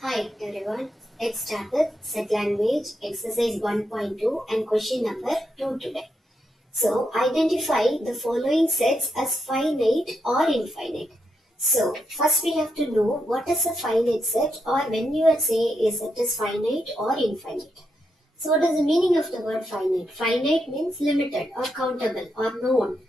Hi everyone, let's start with SetLanguage exercise 1.2 and question number 2 today. So, identify the following sets as finite or infinite. So, first we have to know what is a finite set, or when you are saying a set is finite or infinite. So, what is the meaning of the word finite? Finite means limited or countable or known.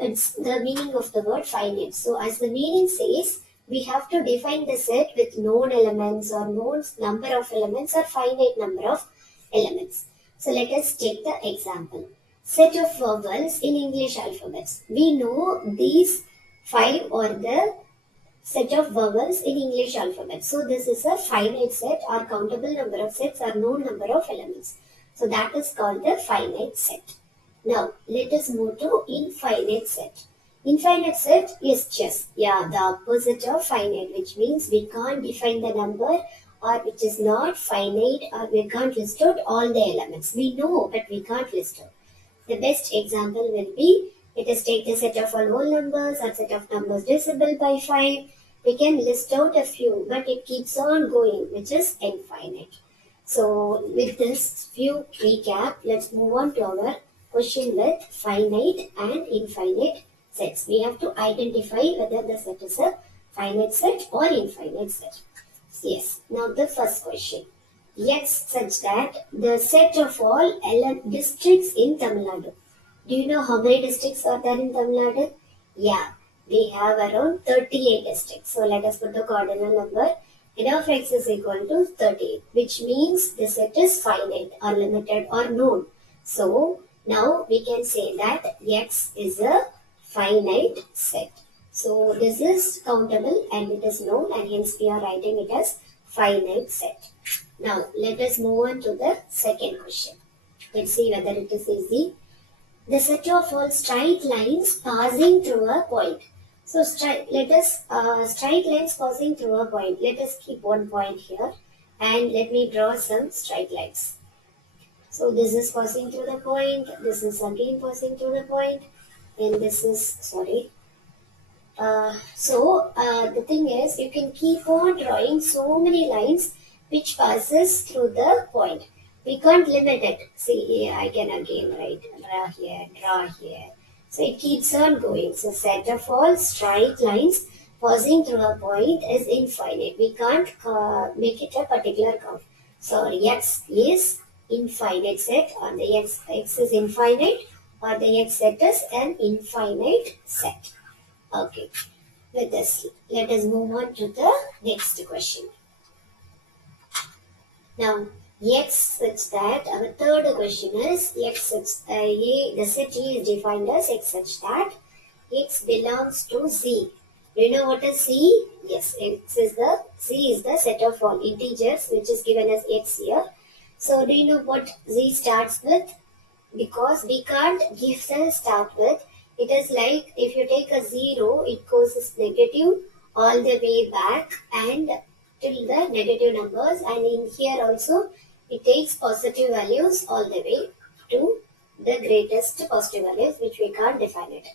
It's the meaning of the word finite. So, as the meaning says, we have to define the set with known elements or known number of elements or finite number of elements. So, let us take the example. Set of vowels in English alphabets. We know these five are the set of vowels in English alphabet. So, this is a finite set or countable number of sets or known number of elements. So, that is called the finite set. Now, let us move to infinite set. Infinite set is just, the opposite of finite, which means we can't define the number or which is not finite or we can't list out all the elements. We know, but we can't list out. The best example will be, let us take the set of all whole numbers or set of numbers divisible by 5. We can list out a few, but it keeps on going, which is infinite. So, with this few recap, let's move on to our question with finite and infinite sets. We have to identify whether the set is a finite set or infinite set. Yes. Now the first question. X such that the set of all districts in Tamilnadu. Do you know how many districts are there in Tamil Nadu? Yeah, we have around 38 districts. So let us put the cardinal number. N of x is equal to 38, which means the set is finite or limited or known. So now we can say that x is a finite set. So this is countable and it is known, and hence we are writing it as finite set. Now let us move on to the second question. Let's see whether it is easy. The set of all straight lines passing through a point. So let us straight lines passing through a point. Let us keep one point here and let me draw some straight lines. So this is passing through the point. This is again passing through the point, and this is sorry. The thing is, you can keep on drawing so many lines which passes through the point. We can't limit it. See here, I can again write draw here, draw here. So it keeps on going. So set of all straight lines passing through a point is infinite. We can't make it a particular count. So x is infinite set, or the x is infinite, or the x set is an infinite set. Okay, with this, let us move on to the next question. Now, x such that our third question is x such the set E is defined as x such that x belongs to Z. Do you know what is Z? Yes, Z is the set of all integers which is given as x here. So, do you know what Z starts with? Because we can't give the start with. It is like if you take a 0, it goes as negative all the way back and till the negative numbers, and in here also it takes positive values all the way to the greatest positive values which we can't define it.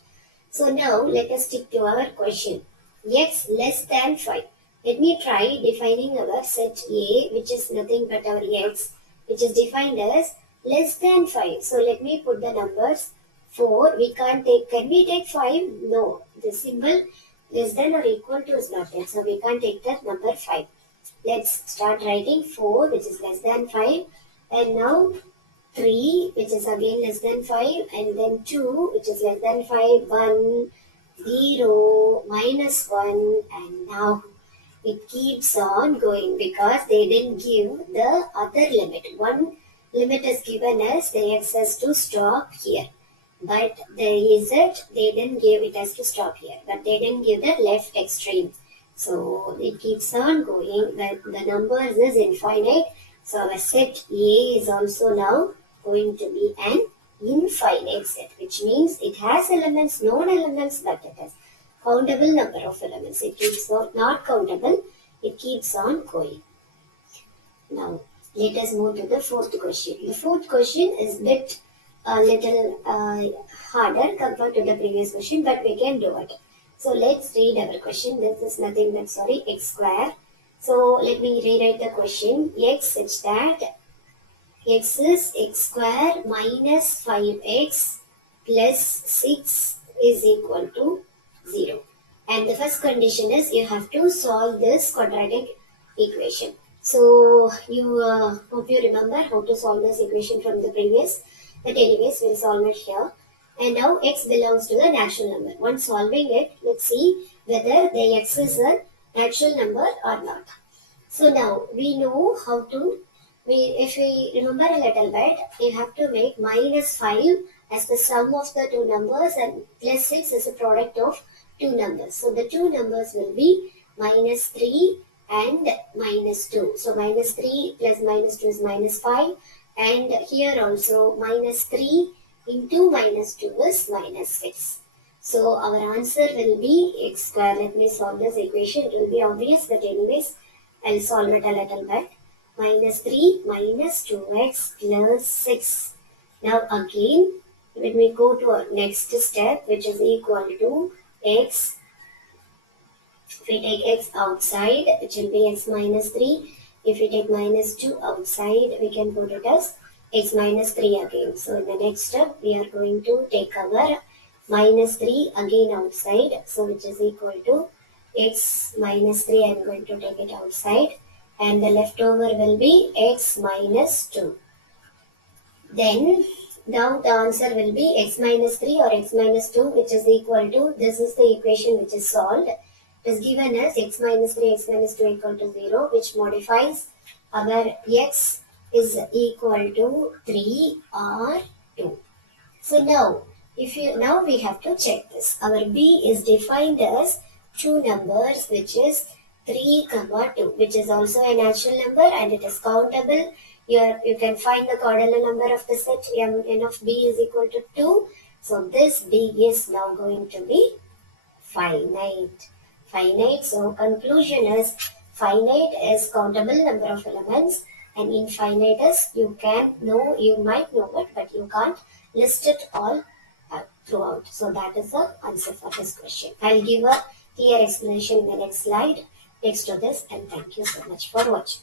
So now let us stick to our question. X less than 5. Let me try defining our set A, which is nothing but our x, which is defined as less than 5. So let me put the numbers. 4, we can't take, can we take 5? No, the symbol less than or equal to is not there, so we can't take that number 5. Let's start writing 4, which is less than 5, and now 3, which is again less than 5, and then 2, which is less than 5, 1, 0, minus 1, and now it keeps on going because they didn't give the other limit. One limit is given as the x has to stop here, but the z they didn't give it as to stop here, but they didn't give the left extreme. So it keeps on going. The numbers is infinite. So our set A is also now going to be an infinite set, which means it has elements, known elements, but it has countable number of elements. It keeps on not countable. It keeps on going. Now let us move to the fourth question. The fourth question is a little harder compared to the previous question, but we can do it. So let's read our question. This is nothing but x square So let me rewrite the question. X such that x is x square minus 5x plus 6 is equal to 0. And the first condition is you have to solve this quadratic equation. So you hope you remember how to solve this equation from the previous. But anyways, we'll solve it here. And now x belongs to the natural number. Once solving it, let's see whether the x is a natural number or not. So now we know how to, if we remember a little bit, you have to make minus 5 as the sum of the two numbers and plus 6 is a product of two numbers. So the two numbers will be minus 3 and minus 2. So minus 3 plus minus 2 is minus 5, and here also minus 3 into minus 2 is minus 6. So our answer will be x square. Let me solve this equation. It will be obvious, but anyways, I'll solve it a little bit. Minus 3 minus 2x plus 6. Now again, when we go to our next step, which is equal to x, if we take x outside, which will be x minus 3. If we take minus 2 outside, we can put it as x minus 3 again. So in the next step, we are going to take our minus 3 again outside. So which is equal to x minus 3, I am going to take it outside, and the leftover will be x minus 2. Then now the answer will be x minus 3 or x minus 2, which is equal to, this is the equation which is solved. It is given as x minus 3, x minus 2 equal to 0, which modifies our x is equal to 3 or 2. So now, now we have to check this. Our b is defined as two numbers, which is 3, 2, which is also a natural number and it is countable. You can find the cardinal number of the set n of b is equal to 2. So this b is now going to be finite. Finite. So conclusion is finite is countable number of elements, and infinite is you might know it, but you can't list it all throughout. So that is the answer for this question. I'll give a clear explanation in the next slide next to this, and thank you so much for watching.